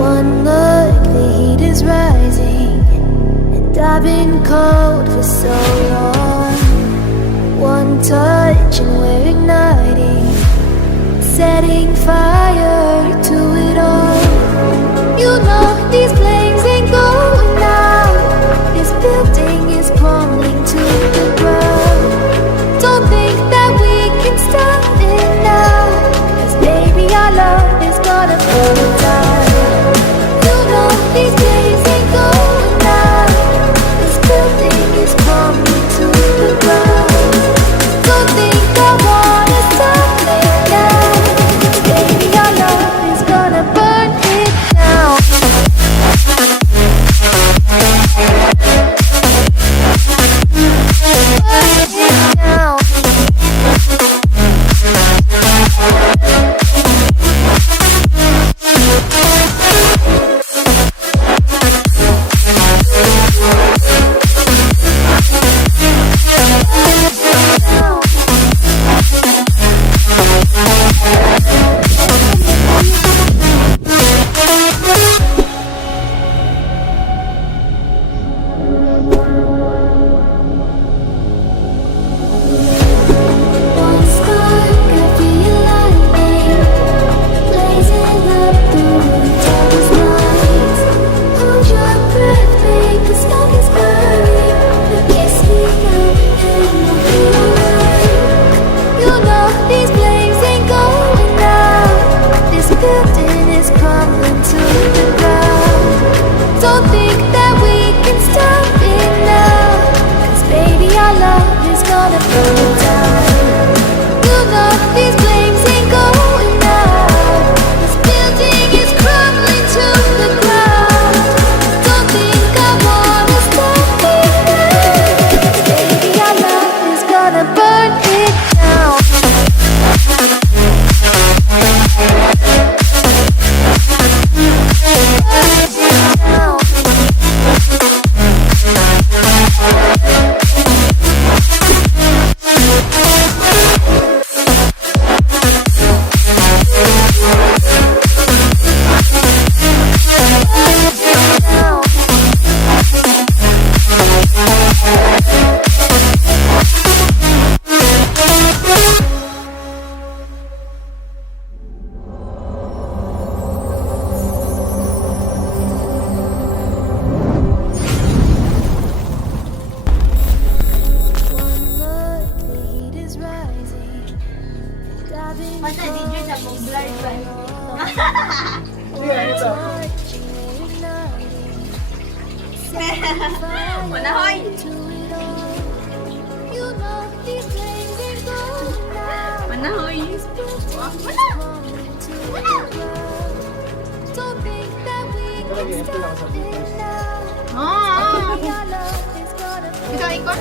One look, the heat is rising, and I've been cold for so long. One touch and we're igniting, setting fire to it all. You know these flames ain't going out. This building is crumbling to the ground. Don't think that we can stop it now, 'cause baby our love is gonna burn down. You know these flames ain't going out. This building is crumbling to the ground. Don't think I wanna stop it now, 'cause baby our love is gonna burn it down. Masa video sa mong blur ba? Wala hoy. Wala hoy. Wala. Oh. Ikaw ikon.